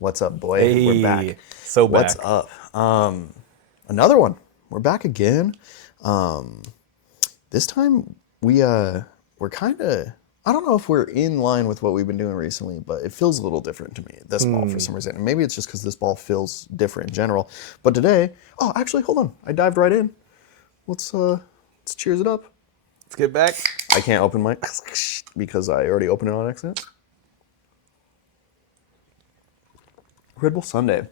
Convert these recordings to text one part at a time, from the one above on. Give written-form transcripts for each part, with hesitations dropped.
What's up, boy? Hey, We're back. so What's back. up? Another one. We're back again. This time we're kind of, I don't know if we're in line with what we've been doing recently, but it feels a little different to me. This ball for some reason, and maybe it's just because this ball feels different in general. But today, oh, actually, hold on. I dived right in. Let's cheers it up. Let's get back. I can't open my because I already opened it on accident. Red Bull Sunday.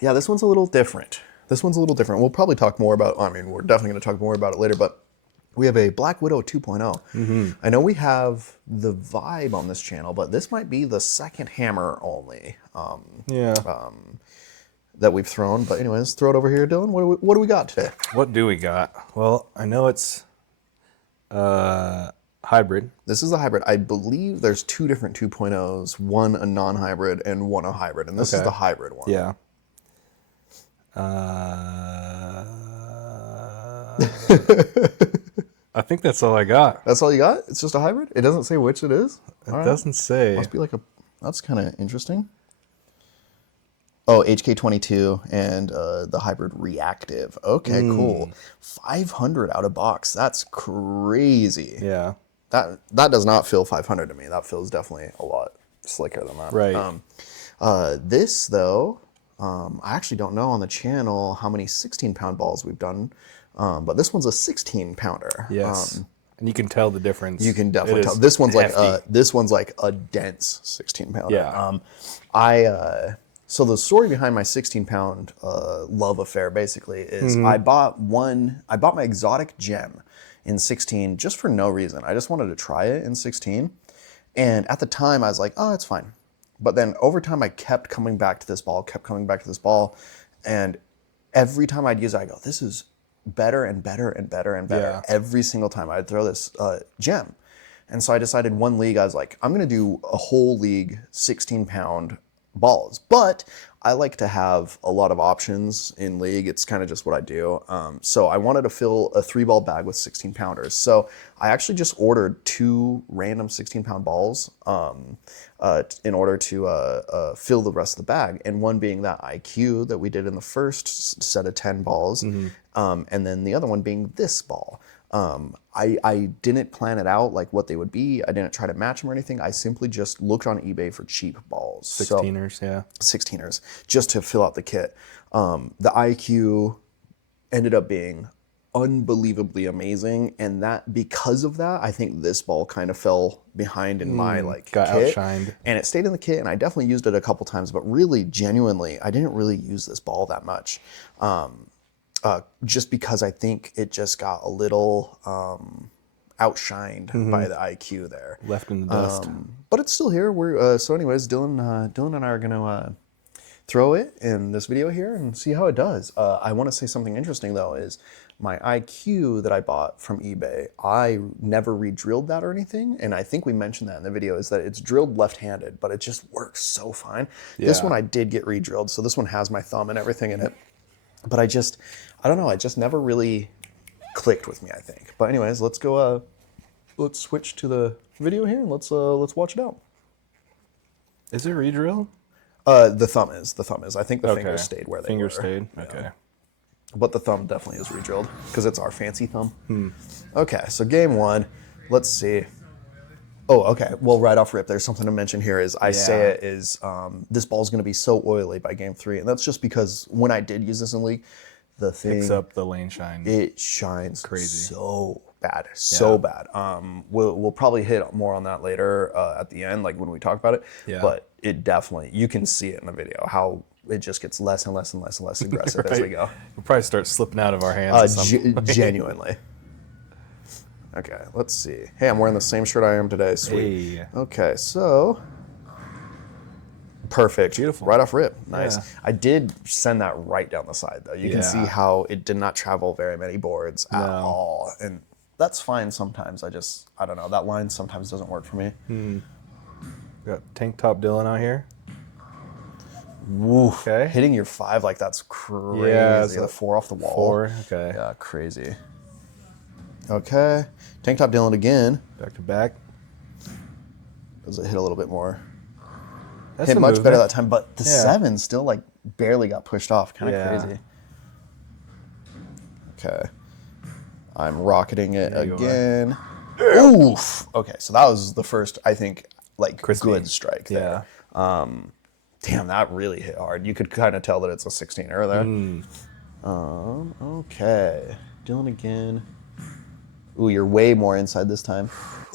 Yeah, this one's a little different. We'll probably talk more about, I mean, we're definitely going to talk more about it later, but we have a Black Widow 2.0. I know we have the vibe on this channel, but this might be the second hammer only Yeah. that we've thrown. But anyways, throw it over here, Dylan. What do we got today? What do we got? Well, I know it's hybrid. This is the hybrid. I believe there's two different 2.0s, one a non-hybrid and one a hybrid, and this is Okay. the hybrid one. Yeah. I think that's all I got. That's all you got? It's just a hybrid? It doesn't say which it is? It doesn't say. Must be like that's kind of interesting. Oh, HK22 and the hybrid reactive. Okay, cool. 500 out of box. That's crazy. Yeah. That does not feel 500 to me. That feels definitely a lot slicker than that. Right. This, though, I actually don't know on the channel how many 16-pound balls we've done, but this one's a 16-pounder. Yes. And you can tell the difference. You can definitely It tell. is This one's hefty. like a dense 16-pounder. Yeah. So the story behind my 16-pound love affair basically is I bought my exotic gem in 16 just for no reason. I just wanted to try it in 16. And at the time I was like, oh, it's fine. But then over time I kept coming back to this ball, and every time I'd use it, I go, this is better and better and better and better. Yeah. Every single time I'd throw this gem. And so I decided one league, I was like, I'm going to do a whole league 16-pound balls. But I like to have a lot of options in league. It's kind of just what I do. So I wanted to fill a 3-ball bag with 16-pounders. So I actually just ordered 2 random 16-pound balls in order to fill the rest of the bag. And one being that IQ that we did in the first set of 10 balls. And then the other one being this ball. I didn't plan it out like what they would be. I didn't try to match them or anything. I simply just looked on eBay for cheap balls. 16ers, yeah. 16ers, just to fill out the kit. The IQ ended up being unbelievably amazing, and that because of that, I think this ball kind of fell behind in my got kit. outshined. And it stayed in the kit, and I definitely used it a couple times, but really, genuinely, I didn't really use this ball that much. Just because I think it just got a little outshined by the IQ there. Left in the dust. But it's still here. So anyways, Dylan and I are gonna throw it in this video here and see how it does. I want to say something interesting though is my IQ that I bought from eBay. I never re-drilled that or anything, and I think we mentioned that in the video. Is that it's drilled left-handed, but it just works so fine. This one I did get re-drilled, so this one has my thumb and everything in it. But I don't know, it just never really clicked with me, I think. But anyways, let's go, let's switch to the video here and let's watch it out. Is it re-drill? The thumb is. I think the fingers stayed where they were. Fingers stayed, Yeah. okay. But the thumb definitely is re-drilled because it's our fancy thumb. Okay, so game 1, let's see. Oh, okay. Well, right off rip, there's something to mention here is I say it is this ball's going to be so oily by game 3. And that's just because when I did use this in league, the thing... Picks up the lane shine. It shines crazy. So bad. So bad. We'll probably hit more on that later at the end, like when we talk about it. Yeah. But it definitely, you can see it in the video, how it just gets less and less and less and less aggressive as we go. We'll probably start slipping out of our hands at some point. Genuinely. Okay, let's see. Hey, I'm wearing the same shirt I am today. Sweet. Hey. Okay, so perfect. Beautiful. Right off rip. Nice. Yeah. I did send that right down the side though. You can see how it did not travel very many boards at all. And that's fine sometimes. I don't know. That line sometimes doesn't work for me. Got tank top Dylan out here. Woo. Okay. Hitting your 5 like that's crazy. Yeah, The 4 off the wall. 4, okay. Yeah, crazy. Okay. Tank top Dylan again. Back to back. Does it hit a little bit more? That's hit a much better movement. that time, but the Yeah. 7 still like barely got pushed off. Kind of Yeah. crazy. Okay. I'm rocketing it There you are. again. Oof. Okay, so that was the first, I think, like Crispy. good strike there. Damn, that really hit hard. You could kind of tell that it's a 16er there. Okay. Dylan again. Ooh, you're way more inside this time.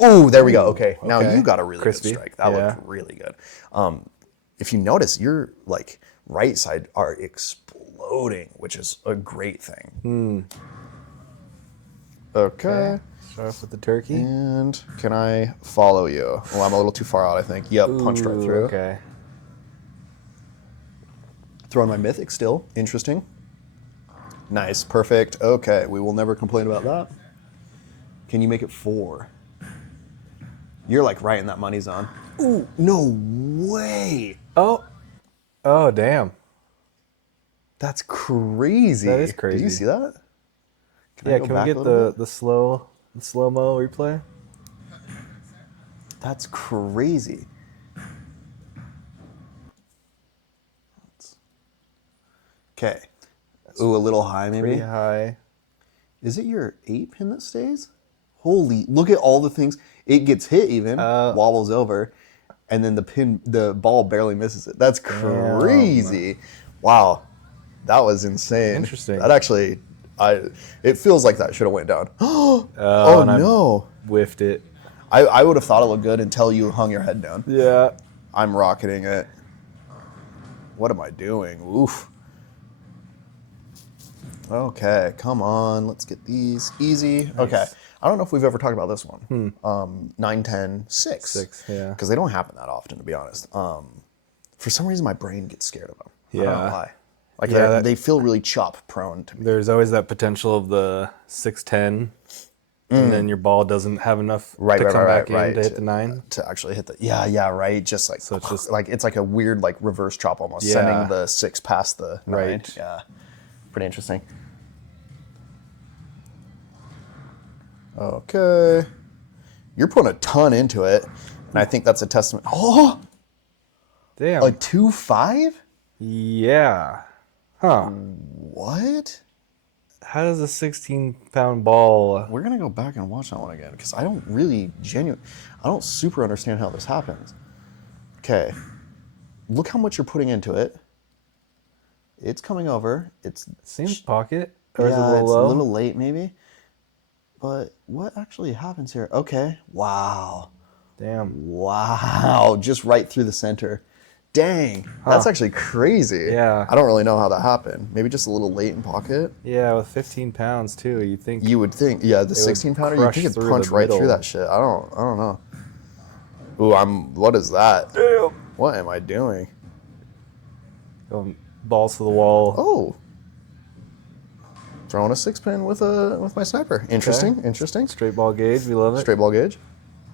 Ooh, there we go. Okay, now okay. you got a really Crispy. good strike. That Yeah. looked really good. If you notice, your like right side are exploding, which is a great thing. Okay. Start off with the turkey. And can I follow you? Well, I'm a little too far out, I think. Yep, punch right Ooh, through. Okay. Throwing my mythic still. Interesting. Nice, perfect. Okay, we will never complain about that. Can you make it 4? You're like right in that money zone. Ooh, no way. Oh. Oh, damn. That's crazy. That is Did you crazy. see that? Yeah, go can we back a get little the slow-mo replay? That's crazy. Okay. Ooh, a little high maybe. Pretty high. Is it your 8 pin that stays? Holy, look at all the things. It gets hit even, wobbles over, and then the ball barely misses it. That's crazy. Wow. That was insane. Interesting. That actually, it feels like that should have went down. Oh And no. I whiffed it. I would have thought it looked good until you hung your head down. Yeah. I'm rocketing it. What am I doing? Oof. Okay, come on. Let's get these easy. Nice. Okay. I don't know if we've ever talked about this one. 9, 10, 6. 6, yeah. Because they don't happen that often, to be honest. For some reason, my brain gets scared of them. I don't know Yeah. why. Like, Yeah, they feel really chop prone to me. There's always that potential of the 6-10, and then your ball doesn't have enough to come back in to hit the 9. To actually hit the, yeah, right. Just like, So it's just like, it's like a weird, like, reverse chop almost, Yeah. sending the 6 past the 9. Right. Yeah. Pretty interesting. Okay. You're putting a ton into it, and I think that's a testament. Oh, Damn. a 2.5? Yeah. Huh. What? How does a 16-pound ball? We're gonna go back and watch that one again because I don't really I don't super understand how this happens. Okay, look how much you're putting into it. It's coming over. Seems pocket. Or is it a yeah, little it's low? a little late maybe. But what actually happens here? Okay, wow, Damn. wow, just right through the center. Dang, that's actually crazy. Yeah. I don't really know how that happened. Maybe just a little late in pocket. Yeah, with 15 pounds too. You think You would think, yeah, the 16 pounder, you crush think it'd through punch the right through middle. that shit. I don't know. Ooh, what is that? Damn. What am I doing? Going balls to the wall. Oh. Throwing a 6-pin with my sniper. Interesting, interesting. Straight ball gauge. We love it. Straight ball gauge.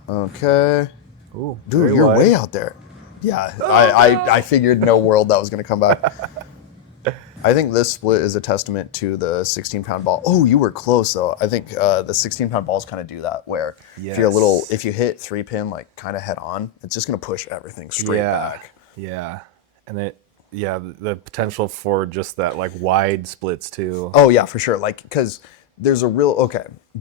Okay. Ooh, Dude, very you're wide. way out there. Yeah, I figured no world that was going to come back. I think this split is a testament to the 16-pound ball. Oh, you were close though. I think the 16-pound balls kind of do that, where if you're if you hit 3-pin like kind of head on, it's just going to push everything straight back. Yeah, and the potential for just that like wide splits too. Oh yeah, for sure. Like, because there's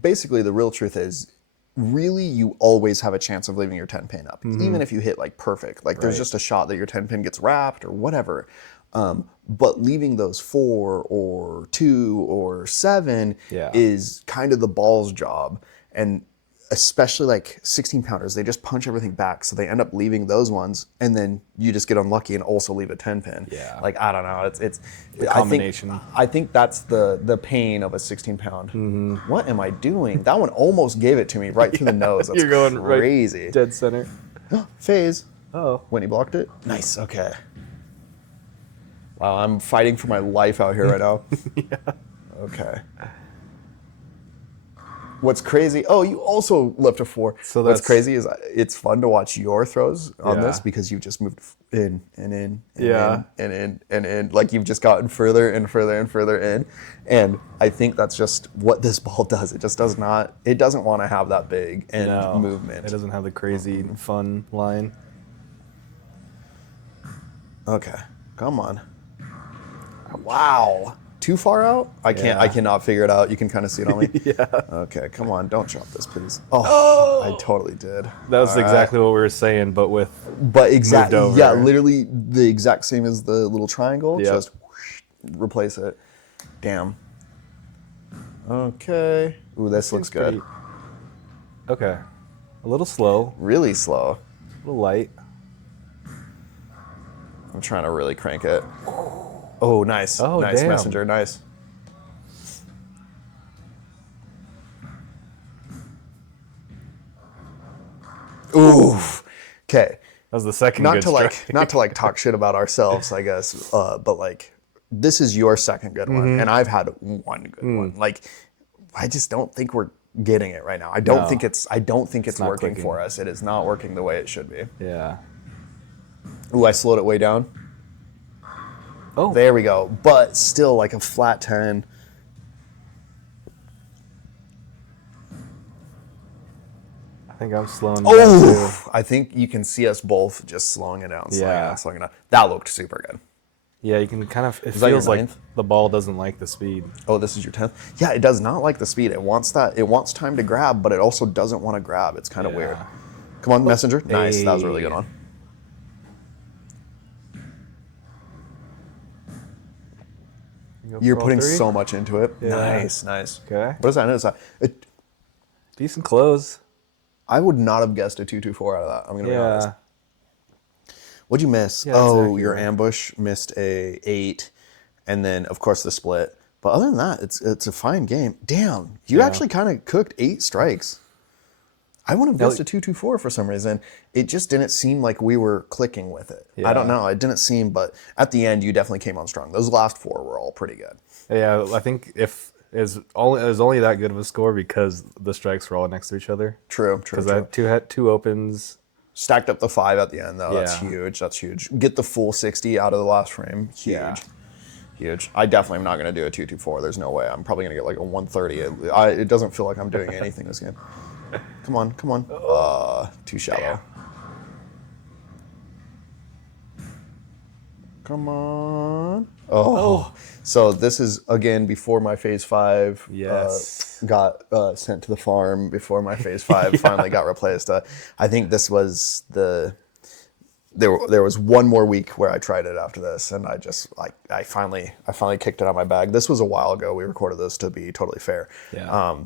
basically the real truth is, really you always have a chance of leaving your 10-pin up, even if you hit like perfect. Like there's just a shot that your 10-pin gets wrapped or whatever. But leaving those 4 or 2 or 7 is kind of the ball's job. And especially like 16-pounders, they just punch everything back, so they end up leaving those ones, and then you just get unlucky and also leave a 10-pin. Yeah. Like, I don't know. It's the combination. I think that's the pain of a 16-pound. What am I doing? That one almost gave it to me right through the nose. That's You're going crazy. right dead center. Phase. Oh, Whitney blocked it. Nice. Okay. Wow, I'm fighting for my life out here right now. Okay. What's crazy? Oh, you also left a 4. So what's that's- crazy is it's fun to watch your throws on Yeah. this because you just moved in and in and Yeah. in and in and in. Like you've just gotten further and further and further in. And I think that's just what this ball does. It just does not. It doesn't want to have that big end movement. It doesn't have the crazy fun line. Okay, come on. Wow. Too far out? I can't. I Yeah. cannot figure it out. You can kind of see it on me. Yeah. Okay, come on. Don't drop this, please. Oh, I totally did. That was All right. exactly what we were saying, but with But exactly, moved yeah, over. literally the exact same as the little triangle. Yep. Just whoosh, replace it. Damn. Okay. Ooh, this looks Seems good. pretty- Okay. A little slow, Really slow. a little light. I'm trying to really crank it. Oh, nice. Oh, nice damn. messenger. Nice. Oof. Okay. That was the second Not good to like strike. not to like talk shit about ourselves, I guess. But like this is your second good one, and I've had one good one. Like I just don't think we're getting it right now. I don't No. think it's not working clicking. for us. It is not working the way it should be. Yeah. Ooh, I slowed it way down. Oh. There we go. But still like a flat 10. I think I'm slowing down too. Oh, I think you can see us both just slowing it down, slowing it Yeah. down, slowing it down. That looked super good. Yeah, you can kind of. It that your feels like ninth? the ball doesn't like the speed. Oh, this is your 10th? Yeah, it does not like the speed. It wants that. It wants time to grab, but it also doesn't want to grab. It's kind of Yeah. weird. Come on, messenger. Nice. That was a really Hey. good one. You go You're for all putting three? so much into it. Yeah. Nice, nice. Okay. What is that? Notice that. Decent close. I would not have guessed a 2-2-4 out of that. I'm gonna be honest. Yeah. What'd you miss? Yeah, that's Oh, your accurate. ambush missed a 8, and then of course the split. But other than that, it's a fine game. Damn, you Yeah. actually kind of cooked 8 strikes. I would have guessed No. a 2-2-4 for some reason. It just didn't seem like we were clicking with it. I don't Yeah. know. It didn't seem, but at the end, you definitely came on strong. Those last 4 were all pretty good. Yeah, I think if it was only that good of a score because the strikes were all next to each other. True, true, Because true. I had two opens. Stacked up the 5 at the end, though. That's Yeah. huge. That's huge. Get the full 60 out of the last frame. Huge. Yeah. Huge. I definitely am not going to do a 2-2-4. There's no way. I'm probably going to get like a 130. It doesn't feel like I'm doing anything this game. Come on, come on. Too shallow. Come on. Oh. So this is, again, before my phase 5 Yes. got sent to the farm, before my phase 5 finally got replaced. I think this was there was one more week where I tried it after this, and I finally kicked it out of my bag. This was a while ago. We recorded this, to be totally fair. Yeah.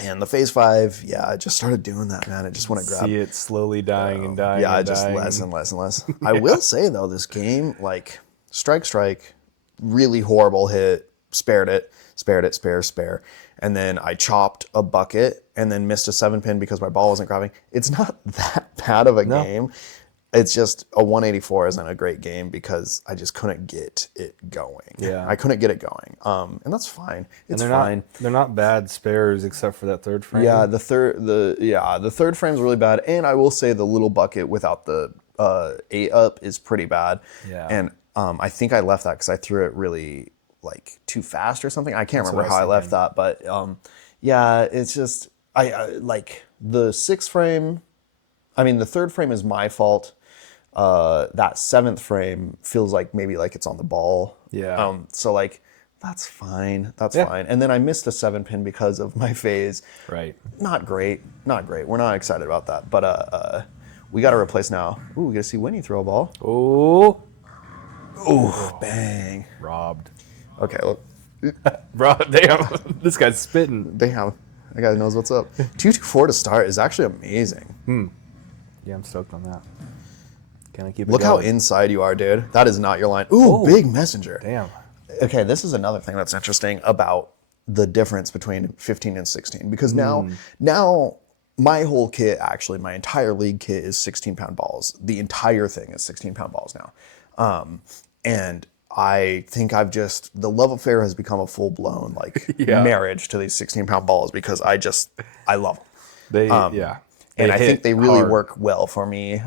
And the phase 5, yeah, I just started doing that, man. It just want to grab. See it slowly dying and dying. Yeah, and just dying. less and less and less. I will say though, this game, like strike, really horrible hit, spare, spare, and then I chopped a bucket and then missed a 7-pin because my ball wasn't grabbing. It's not that bad of a game. It's just a 184 isn't a great game because I just couldn't get it going. Yeah. I couldn't get it going. And that's fine. It's And fine. they're not bad spares except for that third frame. Yeah, the third frame's really bad, and I will say the little bucket without the 8 up is pretty bad. Yeah. And I think I left that because I threw it really like too fast or something. I can't remember what I how I was left that, but yeah, it's just I like the 6th frame. I mean, the 3rd frame is my fault. That 7th frame feels like maybe like it's on the ball. Yeah. So like that's fine. That's Yeah. fine. And then I missed a 7-pin because of my phase. Right. Not great. Not great. We're not excited about that. But we got to replace now. Ooh, we got to see Winnie throw a ball. Oh, Ooh, bang. robbed. Okay, look. Bro, damn. This guy's spitting. Damn. That guy knows what's up. 2-2-4 to start is actually amazing. Yeah, I'm stoked on that. Can I keep it Look how going? inside you are, dude. That is not your line. Ooh, big messenger. Damn. Okay, this is another thing that's interesting about the difference between 15 and 16 because now my whole kit, actually my entire league kit is 16-pound balls. The entire thing is 16-pound balls now. And I think the love affair has become a full-blown like Yeah. marriage to these 16-pound balls because I love them. They yeah. And They I think hit they really hard. work well for me.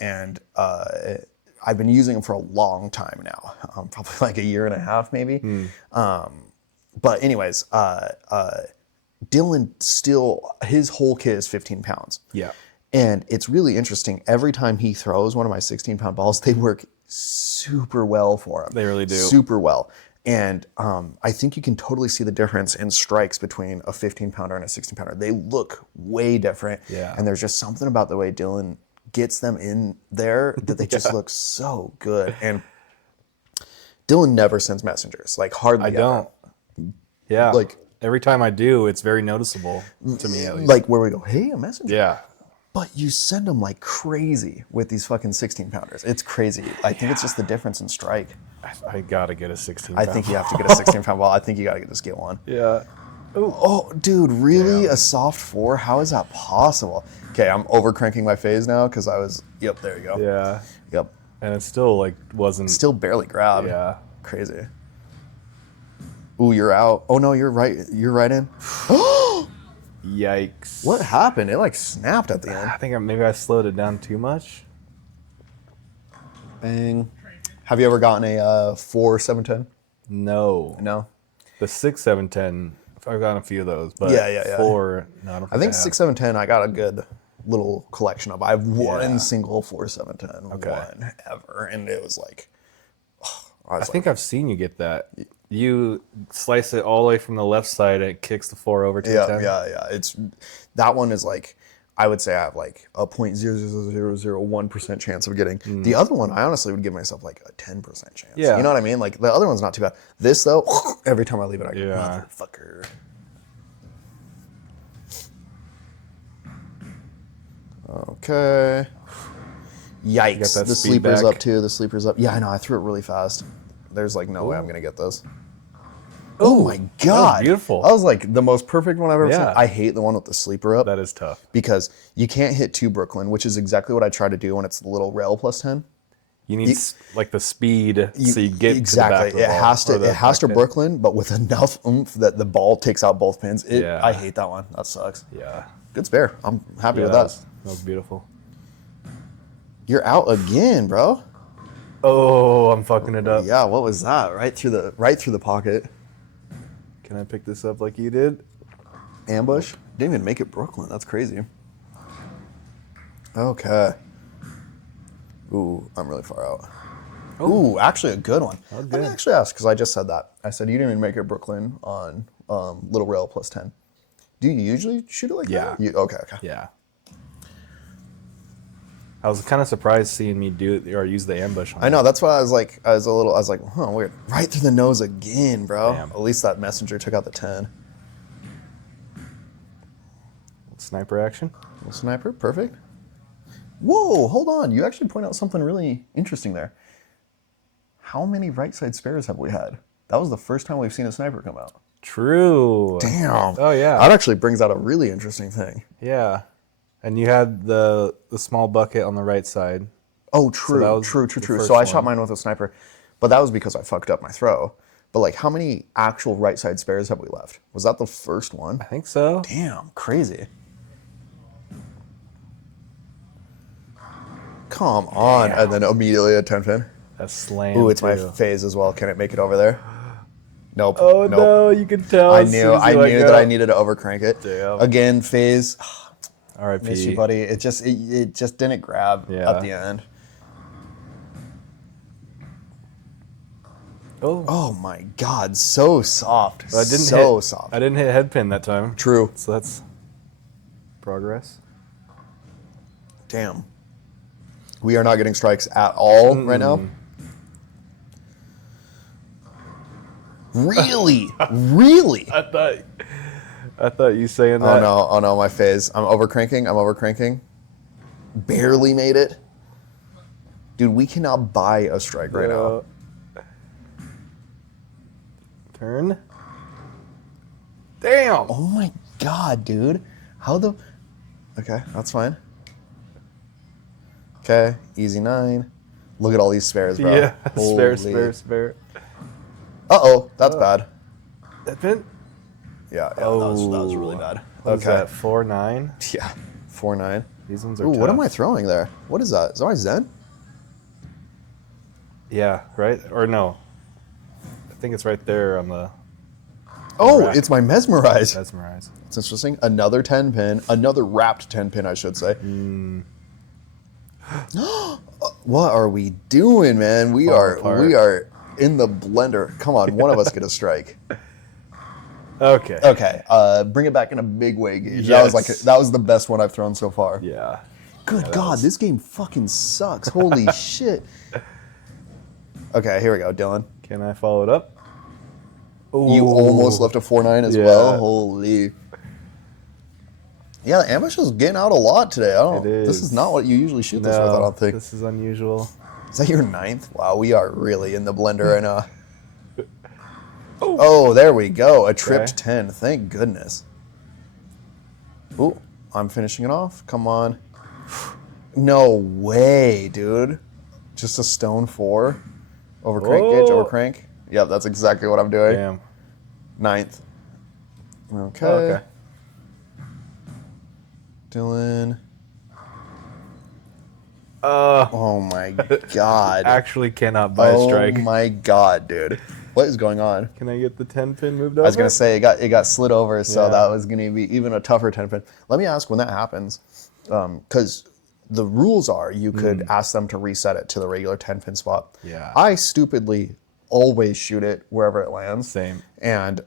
And I've been using them for a long time now, probably like a year and a half maybe. But anyways, Dylan still, his whole kit is 15 pounds. Yeah. And it's really interesting. Every time he throws one of my 16-pound balls, they work super well for him. They really do. Super well. And I think you can totally see the difference in strikes between a 15-pounder and a 16-pounder. They look way different. Yeah. And there's just something about the way Dylan gets them in there that they just look so good. And Dylan never sends messengers, like hardly ever. I don't. Yeah. Like every time I do, it's very noticeable to me at least. Like where we go, hey, a messenger. Yeah. But you send them like crazy with these fucking 16-pounders. It's crazy. I think it's just the difference in strike. I gotta get a 16-pound. I think you have to get a 16-pound ball. I think you gotta just get one. Yeah. Oh, dude, really? A soft 4? How is that possible? Okay, I'm over cranking my phase now because I was. Yep, there you go. Yeah. Yep. And it still like wasn't. Still barely grabbed. Yeah. Crazy. Ooh, you're out. Oh no, you're right. You're right in. Yikes. What happened? It like snapped at the end. I think maybe I slowed it down too much. Bang. Have you ever gotten a 4-7-10? No. No. The 6-7-10. I've gotten a few of those, but Yeah. 4. No, I don't I think have. 6-7-10. I got a good little collection of. I have one single 4-7-10. Okay. One ever, and it was like. I think I've seen you get that. You slice it all the way from the left side, and it kicks the 4 over to the 10. Yeah. It's that one is like. I would say I have like a 0.00001% chance of getting. The other one, I honestly would give myself like a 10% chance. Yeah. You know what I mean? Like the other one's not too bad. This though, every time I leave it, I go, Yeah. motherfucker. Okay. Yikes. that The speed sleeper's back. up too. The sleeper's up. Yeah, I know. I threw it really fast. There's like no way I'm going to get this. Oh my God. beautiful. That was like the most perfect one I've ever seen. Yeah. I hate the one with the sleeper up. That is tough. Because you can't hit 2 Brooklyn, which is exactly what I try to do when it's the little rail plus 10. You need like the speed so you get Exactly. to the back of the ball, It has to back Brooklyn, but with enough oomph that the ball takes out both pins. Yeah. I hate that one. That sucks. end. Yeah. Good spare. I'm happy with that that. was beautiful. You're out again, bro. Oh, I'm fucking it up. Yeah. What was that? Right through the pocket. Can I pick this up like you did? Ambush. Didn't even make it Brooklyn. That's crazy. Okay. Ooh, I'm really far out. Ooh, actually a good one. Oh, Let good. me actually ask, because I just said that. I said you didn't even make it Brooklyn on Little Rail plus 10. Do you usually shoot it like Yeah. that? Okay. Yeah. I was kind of surprised seeing me do it or use the ambush on I know, that's why I was like, huh, weird. Right through the nose again, bro. Damn. At least that messenger took out the 10. Sniper action. Little sniper, perfect. Whoa, hold on. You actually point out something really interesting there. How many right side spares have we had? That was the first time we've seen a sniper come out. True. Damn. Oh, yeah. That actually brings out a really interesting thing. Yeah. And you had the small bucket on the right side. Oh, that true. was True. the So first I shot one. mine with a sniper, but that was because I fucked up my throw. But like, how many actual right side spares have we left? Was that the first one? I think so. Damn, crazy. Come on. Damn. And then immediately a 10 pin. That's slam. Ooh, it's my too. phase as well. Can it make it over there? Nope. Oh nope. no, you can tell. I as knew soon as you let that I go. needed to overcrank it. Damn. Again, phase. R.I.P. Miss you, buddy. It just didn't grab Yeah. at the end. Oh my God, so soft. I didn't soft. I didn't hit head pin that time. True. So that's progress. Damn. We are not getting strikes at all right now. Really? Really? I thought you saying that. Oh no, my phase. I'm overcranking. Barely made it. Dude, we cannot buy a strike right now. Turn. Damn. Oh my God, dude. How the... Okay, that's fine. Okay, easy 9. Look at all these spares, bro. Yeah. Holy- Spare. Uh-oh, that's bad. Head pin. Yeah, that was really bad. What is that? 4-9. Yeah, 4-9. These ones are Ooh, tough. what am I throwing there? What is that? Is that my Zen? Yeah, right? Or no. I think it's right there on the... Oh, it's my mesmerize. Mesmerize. It's interesting. Another 10 pin, another wrapped 10 pin, I should say. What are we doing, man? We are in the blender. Come on, one of us get a strike. Okay. Okay. Bring it back in a big way, Gage. Yes. That was the best one I've thrown so far. Yeah. Good God, this game fucking sucks. Holy shit. Okay, here we go, Dylan. Can I follow it up? You almost left a 4-9 as well. Holy. Yeah, the ambush is getting out a lot today. This is not what you usually shoot this with, I don't think. This is unusual. Is that your 9th? Wow, we are really in the blender right now. Oh, there we go. A tripped 10. Thank goodness. Ooh, I'm finishing it off. Come on. No way, dude. Just a stone 4. Over crank, Gage, over crank. Yep, that's exactly what I'm doing. Damn. 9th. Okay. Okay. Dylan. Oh my God. Actually cannot buy a strike. Oh my God, dude. What is going on? Can I get the 10 pin moved over? I was going to say it got slid over, so that was going to be even a tougher 10 pin. Let me ask when that happens, because the rules are you could ask them to reset it to the regular 10 pin spot. Yeah. I stupidly always shoot it wherever it lands. Same. And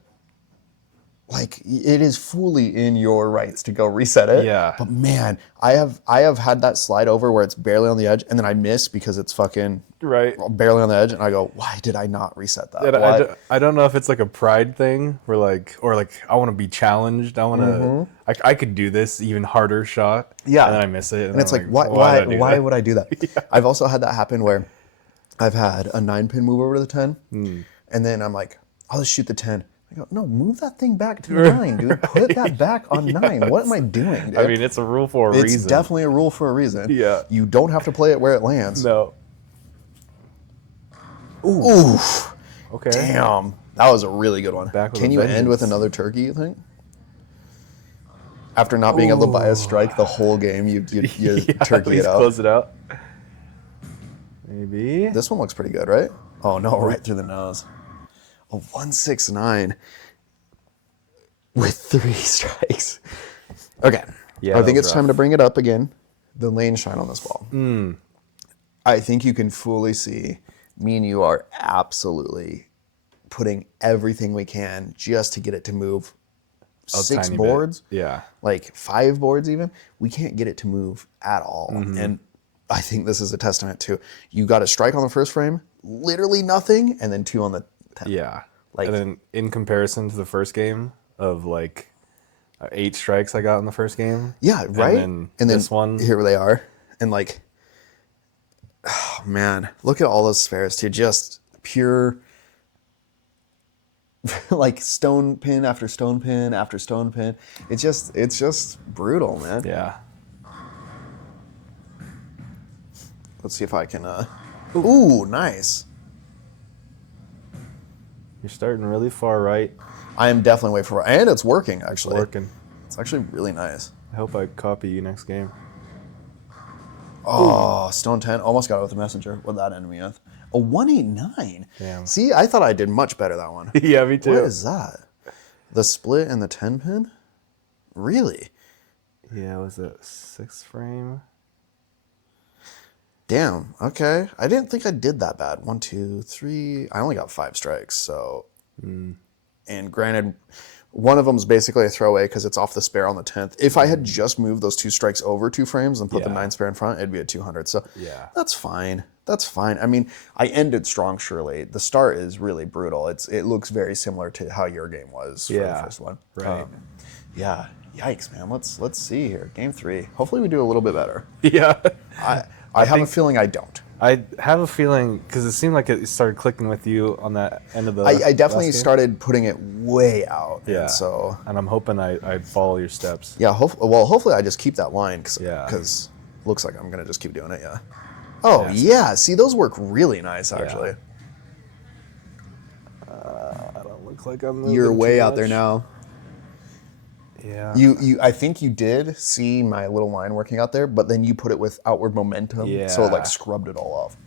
like it is fully in your rights to go reset it. Yeah. But man, I have had that slide over where it's barely on the edge and then I miss because it's fucking barely on the edge and I go, why did I not reset that? I don't know if it's like a pride thing where I want to be challenged. I want to I could do this even harder shot. Yeah. And then I miss it. And it's like why would I do that? I've also had that happen where I've had a 9-pin move over to the 10 and then I'm like, I'll just shoot the 10. I go, no, move that thing back to 9, dude. Put that back on 9. What am I doing, dude? I mean, it's a rule for a reason. It's definitely a rule for a reason. Yeah. You don't have to play it where it lands. No. Oof. Okay. Damn. That was a really good one. Can you end with vengeance. another turkey, you think? After not being able to buy a strike the whole game, you turkey it out. Close it out. Maybe. This one looks pretty good, right? Oh, no, right through the nose. A 169 with 3 strikes. Okay. Yeah, I think it's time to bring it up again. The lane shine on this ball. I think you can fully see me and you are absolutely putting everything we can just to get it to move 6 boards. Yeah. Like 5 boards even. We can't get it to move at all. And I think this is a testament to you got a strike on the first frame, literally nothing, and then 2 on the 10th. Yeah. And then in comparison to the first game of 8 strikes I got in the first game. Yeah, right? And then this one. Here they are. And oh man, look at all those spares too. Just pure stone pin after stone pin after stone pin. It's just brutal, man. Yeah. Let's see if I can ooh, nice. You're starting really far right. I am definitely way for and it's working actually. It's working. It's actually really nice. I hope I copy you next game. Oh, stone 10. Almost got it with the messenger. What that ended me with? A 189. Damn. See, I thought I did much better that one. Yeah, me too. What is that? The split and the 10 pin? Really? Yeah, was it 6th frame? Damn. Okay. I didn't think I did that bad. 1, 2, 3. I only got 5 strikes. So, and granted, one of them is basically a throwaway because it's off the spare on the 10th. If I had just moved those 2 strikes over 2 frames and put the 9 spare in front, it'd be a 200. So that's fine. That's fine. I mean, I ended strong. Surely the start is really brutal. It looks very similar to how your game was for the first one. Right. Yeah. Yikes, man. Let's see here. Game 3. Hopefully we do a little bit better. Yeah. I have a feeling I don't. I have a feeling because it seemed like it started clicking with you on that end of the. I definitely started putting it way out. Yeah. And I'm hoping I follow your steps. Yeah. Hopefully I just keep that line because looks like I'm gonna just keep doing it. Yeah. Oh yeah. See, those work really nice actually. I don't look like I'm. Moving You're way too out much. there now. Yeah. I think you did see my little line working out there, but then you put it with outward momentum, so it scrubbed it all off.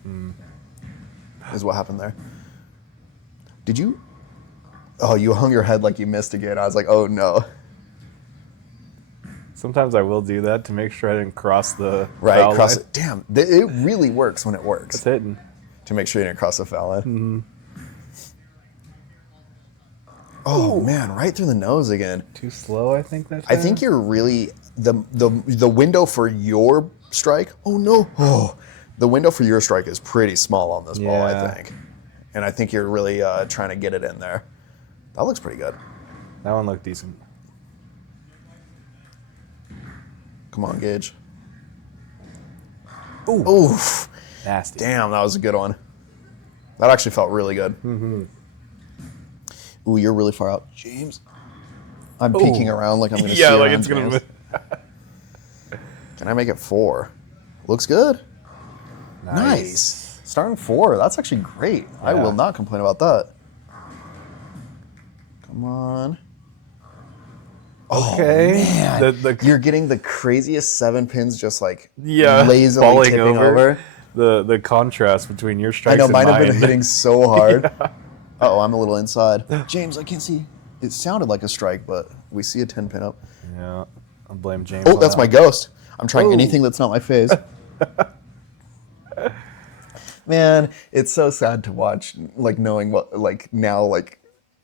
Is what happened there. Did you? Oh, you hung your head like you missed again. I was like, oh no. Sometimes I will do that to make sure I didn't cross the Right, foul cross line. it. Damn, it really works when it works. It's hitting. To make sure you didn't cross the foul line. Mm-hmm. Oh man, right through the nose again. Too slow, I think that. I think you're really the window for your strike. Oh no! Oh, the window for your strike is pretty small on this ball, I Yeah. think, and I think you're really trying to get it in there. That looks pretty good. That one looked decent. Come on, Gage. Ooh. Oof! Nasty. Damn, that was a good one. That actually felt really good. Mm-hmm. Ooh, you're really far out, James. I'm peeking around like I'm going to see Yeah, like around it's gonna. James. Can I make it 4? Looks good. Nice. Starting 4. That's actually great. I Yeah. will not complain about that. Come on. Okay. Oh, man. The You're getting the craziest 7 pins just like yeah lazily falling tipping over. The contrast between your strikes I know, and mine mine. have been hitting so hard. Uh-oh, I'm a little inside. James, I can't see. It sounded like a strike, but we see a 10 pin up. Yeah, I'll blame James. Oh, on that's that my one. ghost. I'm trying Oh. anything that's not my phase. Man, it's so sad to watch, like knowing what, like now, like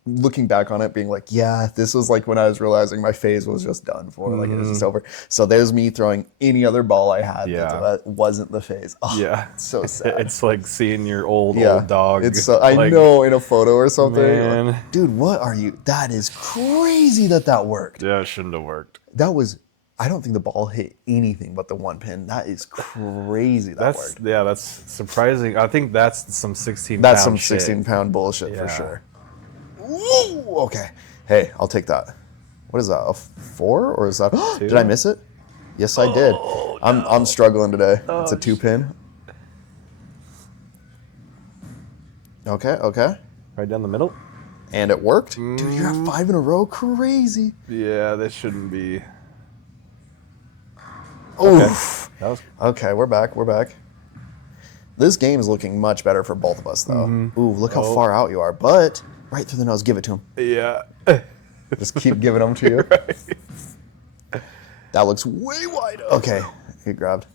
looking back on it, being like, yeah, this was like when I was realizing my phase was just done for, like it was just over. So there's me throwing any other ball I had Yeah. that wasn't the phase. Oh, Yeah, it's so sad. It's like seeing your old dog. It's so, I like, know in a photo or something. Man. Like, dude, what are you? That is crazy that worked. Yeah, it shouldn't have worked. That was. I don't think the ball hit anything but the 1 pin. That is crazy. Worked. That's surprising. I think that's some 16. That's some shit. 16-pound bullshit for Yeah. sure. Ooh, okay. Hey, I'll take that. What is that? A 4 or is that? Did I miss it? Yes, I did. I'm struggling today. It's a 2 pin. Okay. Right down the middle. And it worked. Dude, you're at 5 in a row. Crazy. Yeah, this shouldn't be. Oof. That was Okay, we're back. This game is looking much better for both of us, though. Ooh, look how far out you are. But right through the nose. Give it to him. yeah. Just keep giving them to you. Right. That looks way wide. Okay, he grabbed.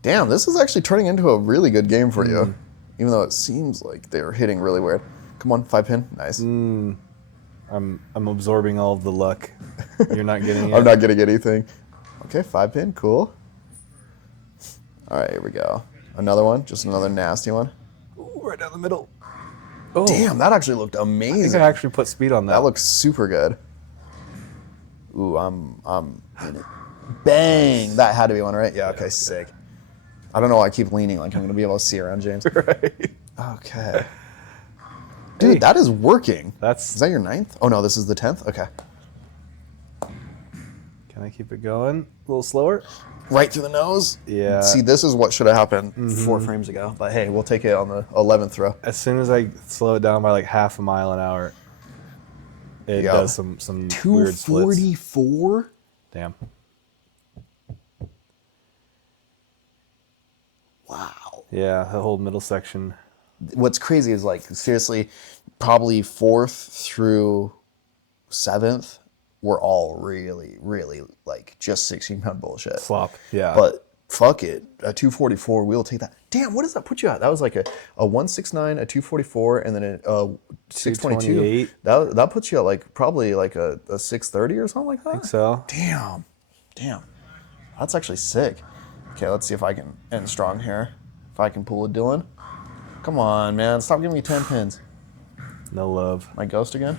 Damn, this is actually turning into a really good game for you. Even though it seems like they were hitting really weird. Come on, 5 pin. Nice. I'm absorbing all of the luck. You're not getting it. I'm not getting anything. Okay, 5 pin. Cool. All right, here we go. Another one. Just another nasty one. Ooh, right down the middle. Oh, Damn, that actually looked I think amazing. I actually put speed on that. That looks super good. Ooh, I'm in it. Bang! That had to be one, right? Yeah, okay, sick. I don't know why I keep leaning like I'm going to be able to see around James. right. Okay. Dude, Hey. that is working. That's. Is that your 9th? Oh no, this is the 10th? Okay. Can I keep it going a little slower? Right through the nose? Yeah. See, this is what should have happened 4 frames ago. But hey, we'll take it on the 11th throw. As soon as I slow it down by like half a mile an hour, it Yeah. does some weird splits. 244? Damn. Wow. Yeah, the whole middle section. What's crazy is like, seriously, probably 4th through 7th were all really, really like just 16-pound bullshit. Flop. Yeah. But fuck it. A 244, we'll take that. Damn, what does that put you at? That was like a 169, a 244, and then a 622. 228. That puts you at like probably like a 630 or something like that. I think so. Damn. That's actually sick. Okay, let's see if I can end strong here. If I can pull a Dylan. Come on, man. Stop giving me 10 pins. No love. My ghost again.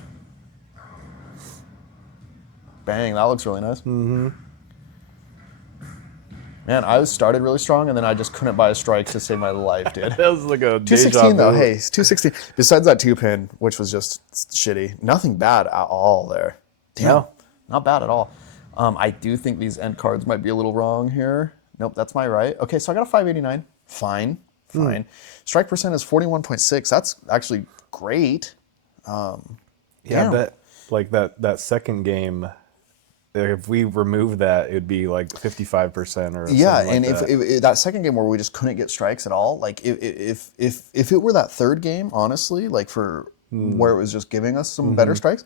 Bang, that looks really nice. Mm-hmm. Man, I started really strong, and then I just couldn't buy a strike to save my life, dude. That was like a 216 though, hey, 216. Besides that 2 pin, which was just shitty, nothing bad at all there. Damn, No. not bad at all. I do think these end cards might be a little wrong here. Nope, that's my right. Okay, so I got a 589. Fine. Strike percent is 41.6. That's actually great. Yeah, I Damn. bet like that second game, if we remove that, it'd be like 55% or Yeah, something and like that. if that second game where we just couldn't get strikes at all, like if it were that third game, honestly, like for where it was just giving us some better strikes,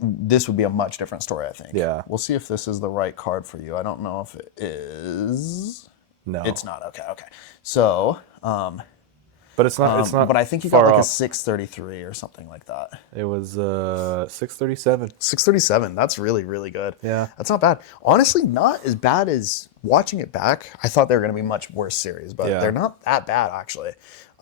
this would be a much different story, I think. Yeah. We'll see if this is the right card for you. I don't know if it is. No. It's not. Okay. So, But it's not. It's not. but I think you got far like a off. 633 or something like that. It was 637. 637. That's really, really good. Yeah. That's not bad. Honestly, not as bad as watching it back. I thought they were going to be much worse series, but Yeah. they're not that bad, actually.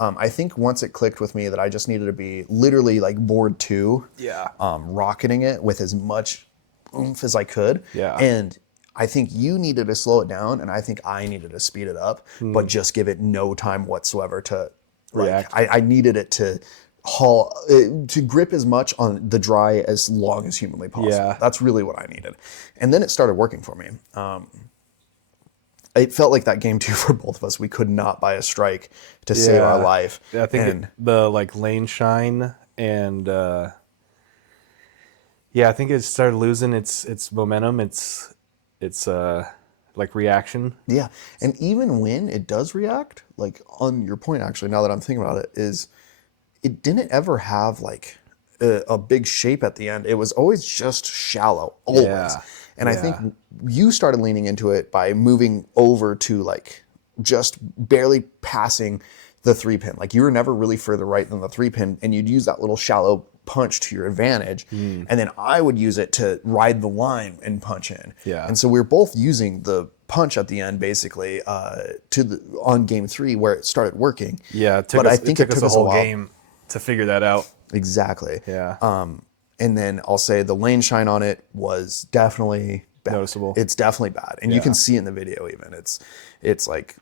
I think once it clicked with me that I just needed to be literally like board 2, Yeah. rocketing it with as much oomph as I could. Yeah. And I think you needed to slow it down, and I think I needed to speed it up, but just give it no time whatsoever to React. I needed it to to grip as much on the dry as long as humanly possible. Yeah. That's really what I needed. And then it started working for me. It felt like that game too for both of us. We could not buy a strike to save our life. Yeah, I think And the like lane shine and I think it started losing its momentum. It's like reaction. yeah, and even when it does react, like on your point, actually, now that I'm thinking about it, is it didn't ever have like a big shape at the end. It was always just shallow, always. Yeah. And I think you started leaning into it by moving over to like just barely passing the 3-pin. Like you were never really further right than the 3-pin, and you'd use that little shallow punch to your advantage. And then I would use it to ride the line and punch in. Yeah. And so we were both using the punch at the end basically on game 3 where it started working. Yeah, it took But us, I think it took us a whole while. game to figure that out. Exactly. Yeah. And then I'll say the lane shine on it was definitely bad. Noticeable. It's definitely bad. And you can see in the video even. It's like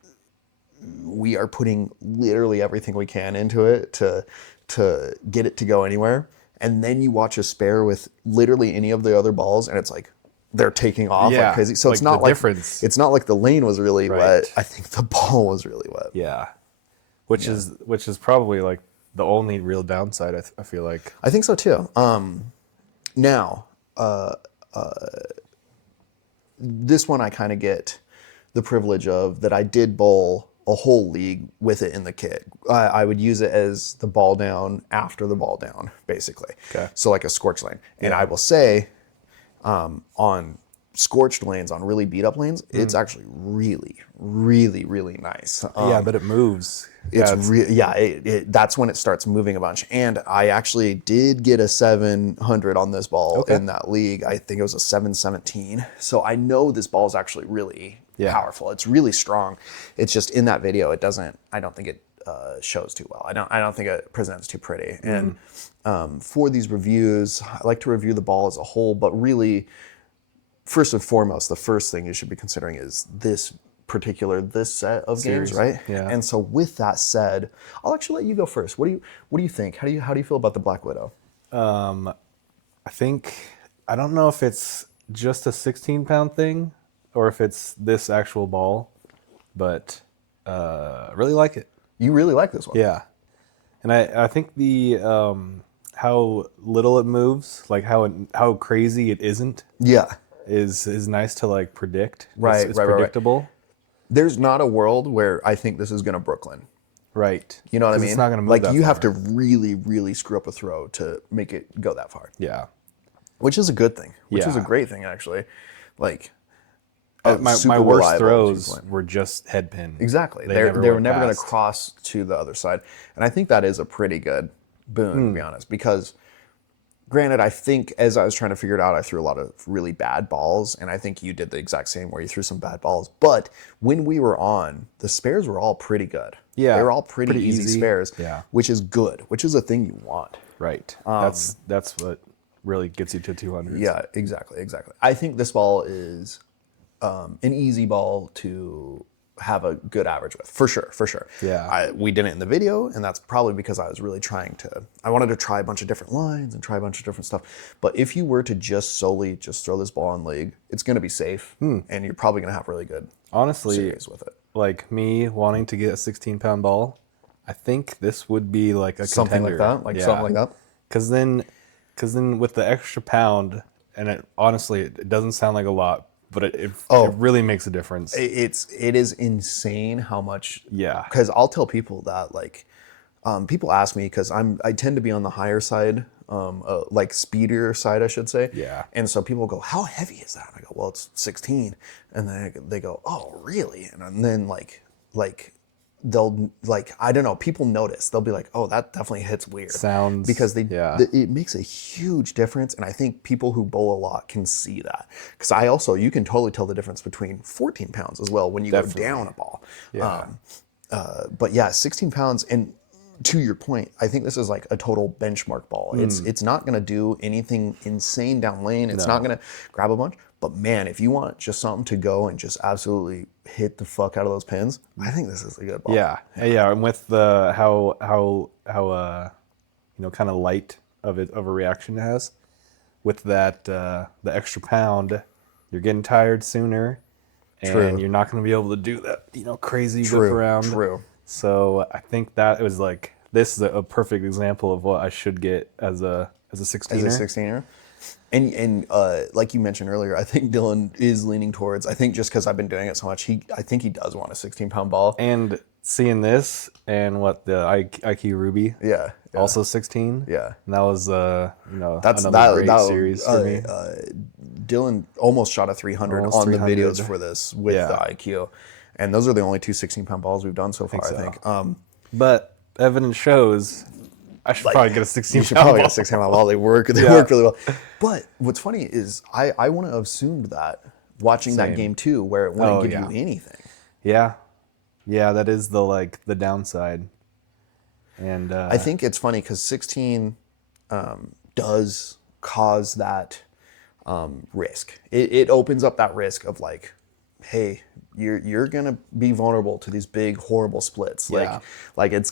we are putting literally everything we can into it to get it to go anywhere. And then you watch a spare with literally any of the other balls and it's like they're taking off Yeah, like crazy. So like it's not the like difference. it's not like the lane was really Right. wet. I think the ball was really wet. Yeah. Which is probably like the only real downside. I feel like. I think so too. Now, this one I kind of get the privilege of that I did bowl a whole league with it in the kit. I would use it as the ball down after the ball down, basically. Okay. So like a scorch lane. And I will say, on scorched lanes, on really beat up lanes, it's actually really, really, really nice. Yeah, but it moves. That's when it starts moving a bunch. And I actually did get a 700 on this ball in that league. I think it was a 717. So I know this ball is actually really powerful. It's really strong. It's just in that video, I don't think it shows too well. I don't think it presents too pretty. And for these reviews, I like to review the ball as a whole, but really, first and foremost, the first thing you should be considering is this set of games, right? Yeah. And so with that said, I'll actually let you go first. What do you think? How do you feel about the Black Widow? I think I don't know if it's just a 16-pound thing or if it's this actual ball, but I really like it. You really like this one. Yeah. And I think the how little it moves, like how crazy it isn't, Yeah. is nice to like predict. Right, It's right. predictable. There's not a world where I think this is going to Brooklyn. Right. You know what I 'Cause mean? It's not gonna move like that you far. have to really, really screw up a throw to make it go that far, Yeah. which is a good thing. Which is a Yeah. great thing actually. Like My super worst reliable throws two-point. were just head pin. Exactly. They They were went never going to past. cross to the other side. And I think that is a pretty good boon, to be honest, because granted, I think as I was trying to figure it out, I threw a lot of really bad balls. And I think you did the exact same where you threw some bad balls. But when we were on, the spares were all pretty good. Yeah, They were all pretty easy spares, Yeah. which is good, which is a thing you want. Right. That's what really gets you to 200. Yeah, exactly. I think this ball is an easy ball to have a good average with, for sure. Yeah. We did it in the video, and that's probably because I was really I wanted to try a bunch of different lines and try a bunch of different stuff. But if you were to just solely throw this ball in league, it's going to be safe, and you're probably going to have really good Honestly, series with it. like me wanting to get a 16-pound ball, I think this would be like a Something like contender. that, something like that. Because then with the extra pound, and it doesn't sound like a lot, but it really makes a difference. It is insane how much. Yeah. Because I'll tell people that like People ask me because I tend to be on the higher side, like speedier side, I should say. Yeah. And so people go, "How heavy is that?" And I go, "Well, it's 16." And then they go, "Oh, really?" And then like they'll like I don't know. People notice. They'll be like, "Oh, that definitely hits weird." Sounds, because yeah. it makes a huge difference, and I think people who bowl a lot can see that. Because you can totally tell the difference between 14 pounds as well when you Definitely. go down a ball. Yeah. But yeah, 16 pounds. And to your point, I think this is like a total benchmark ball. It's not going to do anything insane down lane. It's not No. going to grab a bunch. But man, if you want just something to go and just absolutely hit the fuck out of those pins, I think this is a good ball. Yeah. Yeah. And with the how kind of light of a reaction it has, with that the extra pound, you're getting tired sooner, and True. you're not going to be able to do that crazy whip True. around. True. So I think that was like, this is a perfect example of what I should get as a 16er. As a 16er. And like you mentioned earlier, I think Dylan is leaning towards. I think just because I've been doing it so much, I think he does want a 16-pound ball. And seeing this and what the IQ Ruby, Yeah. also 16. Yeah. And that was That's another great that series for me. Dylan almost shot a 300 Almost on 300. the videos for this with Yeah. the IQ, and those are the only two 16-pound balls we've done so far. so. I think. But evidence shows I should probably get a 16 You should pound probably ball. get a 16-pound ball. They work really well. But what's funny is I wouldn't have assumed that watching that Same. game too, where it wouldn't Oh, give yeah. you anything. Yeah. Yeah, that is the downside. And I think it's funny because 16 does cause that risk. It opens up that risk of like, hey, you're gonna be vulnerable to these big horrible splits. Yeah. Like it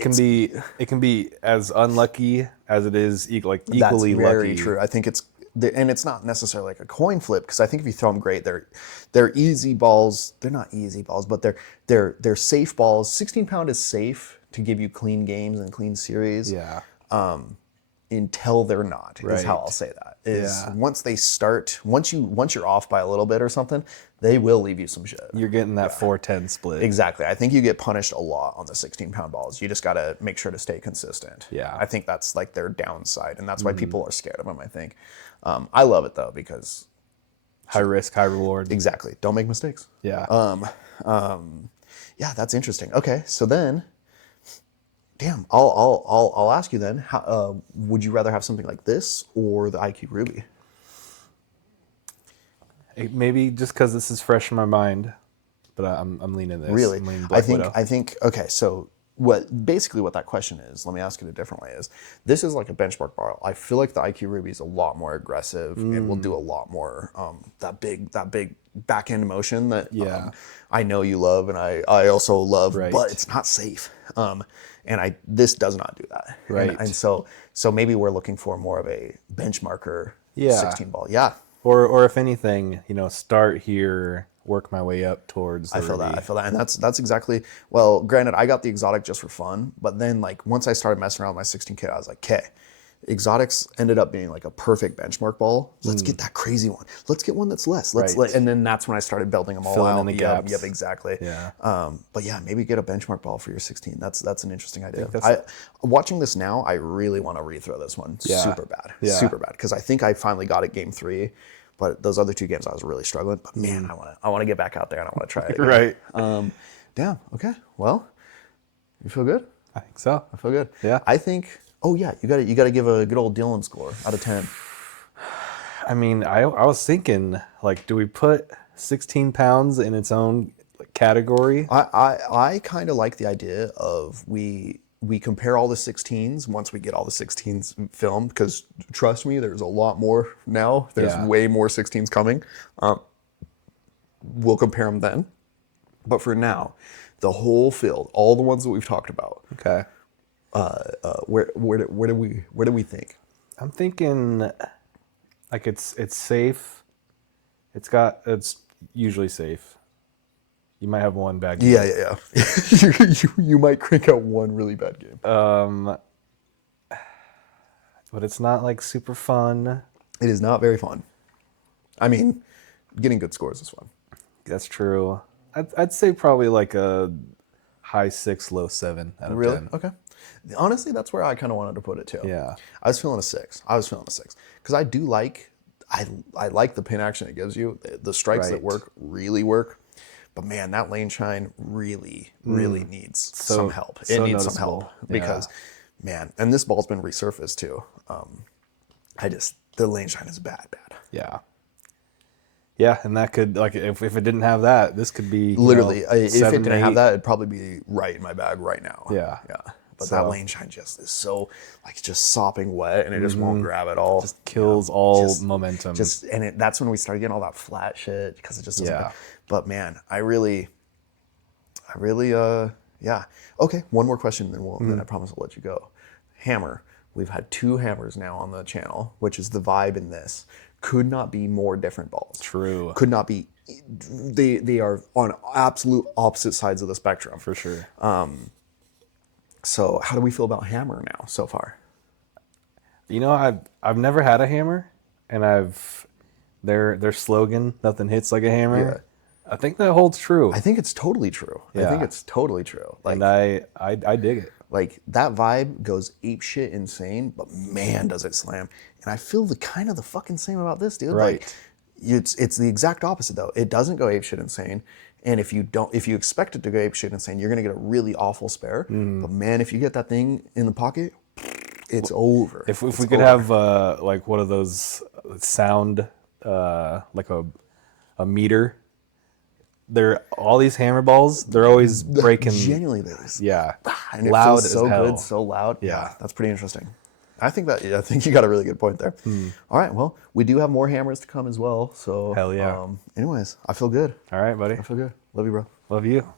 can be as unlucky as it is equally that's very lucky. true. I think and it's not necessarily like a coin flip because I think if you throw them great, they're easy balls. They're not easy balls, but they're safe balls. 16-pound is safe to give you clean games and clean series. Yeah. Until they're not, is how Right. I'll say that. Is Yeah. once they start, once you're off by a little bit or something, they will leave you some shit. You're getting that 4-10 split. Exactly. I think you get punished a lot on the 16-pound balls. You just got to make sure to stay consistent. Yeah. I think that's like their downside, and that's why people are scared of them, I think. I love it though because High risk, high reward. exactly, don't make mistakes. Yeah. Yeah, that's interesting. Okay, so then, damn, I'll ask you then. How would you rather have something like this or the IQ Ruby? Maybe just because this is fresh in my mind, but I'm leaning this. Really, I'm leaning Black Widow. I think. Okay, so what that question is? Let me ask it a different way. Is this is like a benchmark bar? I feel like the IQ Ruby is a lot more aggressive and will do a lot more that big back end motion that Yeah. I know you love and I also love, Right. but it's not safe. And this does not do that. Right. And so maybe we're looking for more of a benchmarker Yeah. 16 ball. Yeah. Or if anything, start here, work my way up towards the I feel Ruby. that, and that's exactly. Well, granted, I got the exotic just for fun, but then like once I started messing around with my 16 kit, I was like, okay, exotics ended up being like a perfect benchmark ball. Let's get that crazy one. Let's get one that's less. Right. And then that's when I started building them all Filling out. in the Yep, gaps. Yep, exactly. Yeah. But yeah, maybe get a benchmark ball for your 16. That's an interesting idea. that's- Watching this now, I really want to rethrow this one. Yeah. Super bad. Yeah. Super bad. Because I think I finally got it game 3. But those other 2 games I was really struggling. But man, I want to get back out there and I want to try it again. Right. Damn. Okay. Well, you feel good? I think so. I feel good. Yeah. I think. Oh yeah, you got to give a good old Dylan score out of 10. I mean, I was thinking, like, do we put 16 pounds in its own category? I kind of like the idea of we compare all the 16s once we get all the 16s filmed, because trust me, there's a lot more now. There's Yeah. way more 16s coming. We'll compare them then. But for now, the whole field, all the ones that we've talked about, Okay. where do we think? I'm thinking, like, it's safe. It's usually safe. You might have one bad game. Yeah. you might crank out one really bad game. But it's not like super fun. It is not very fun. I mean, getting good scores is fun. That's true. I'd say probably like a high 6, low 7 out of Really? 10. Okay. Honestly, that's where I kind of wanted to put it too. Yeah. I was feeling a 6. Because I do like, I like the pin action it gives you. The strikes that Right. work really work. But man, that lane shine really needs some help. It so needs some noticeable. help because, man, and this ball's been resurfaced too. The lane shine is bad. Yeah. Yeah, and that could, like, if it didn't have that, this could be Literally, if it 7, didn't have 8. that, it'd probably be right in my bag right now. Yeah. But So- that lane shine just is so, like, just sopping wet, and it just won't grab at all. Just kills all momentum. That's when we started getting all that flat shit because it just doesn't. Yeah. But man, I really, yeah. Okay, one more question, then I promise I'll let you go. Hammer. We've had 2 hammers now on the channel, which is the vibe in this. Could not be more different balls. True. Could not be. They are on absolute opposite sides of the spectrum. For sure. So how do we feel about hammer now so far? I've never had a hammer, and their slogan, nothing hits like a hammer. I think that holds true. I think it's totally true. I think Yeah. it's totally true. Like, And I dig it. like that vibe goes apeshit insane, but man, does it slam. And I feel the fucking same about this, dude. Right. Like, it's the exact opposite though. It doesn't go apeshit insane. And if you expect it to go apeshit insane, you're gonna get a really awful spare. But man, if you get that thing in the pocket, it's over. If It's we could over. have like one of those sound like a meter. All these hammer balls, they're always breaking. Genuinely, there's Yeah. and it Loud feels as so hell. good, so loud. Yeah. That's pretty interesting. I think you got a really good point there. All right, well, we do have more hammers to come as well. So Hell yeah. Anyways, I feel good. All right, buddy. I feel good. Love you, bro. Love you.